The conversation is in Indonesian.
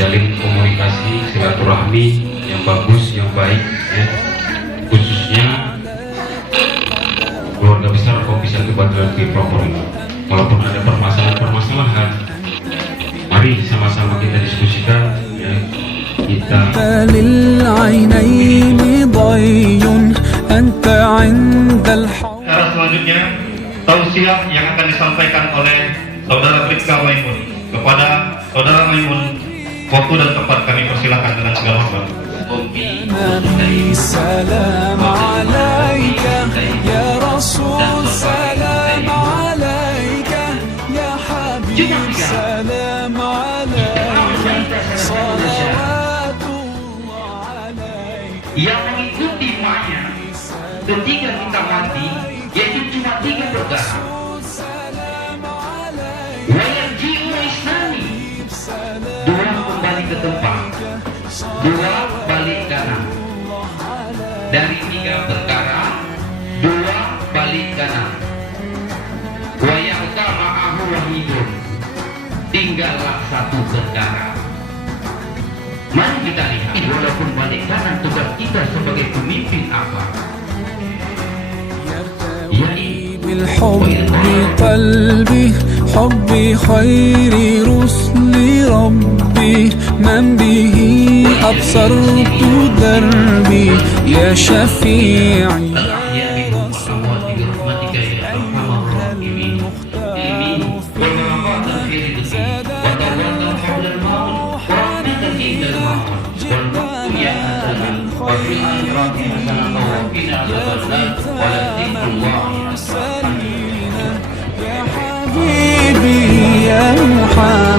menjalin komunikasi silaturahmi yang bagus, yang baik, ya. Khususnya keluarga besar Kopi Satu Badran Property. Walaupun ada permasalahan, mari sama-sama kita diskusikan, ya. Kita selanjutnya tausiah yang akan disampaikan oleh Saudara Bribka Maimun kepada Saudara Maimun. Waktu dan tempat kami persilakan dengan segala hormat. Salam alaika ya Rasul, salam alaika ya Habib, salam alaika, salawatullah alaika. Yang mengikuti Maya ketika kita mati, yaitu cuma 3 perkara. Wayarji'u isnani, 2 kembali ke tempat, 2 balik kanan. Dari 3 perkara, 2 balik kanan. Wayarta ma'ahu wahidun, tinggallah 1 perkara. Mari kita lihat, walaupun balik kanan, tugas kita sebagai pemimpin apa? بالحب قلبي حبي خير رسل ربي من به أبصرت دربي يا شفيعي يا حبيبي يا محمد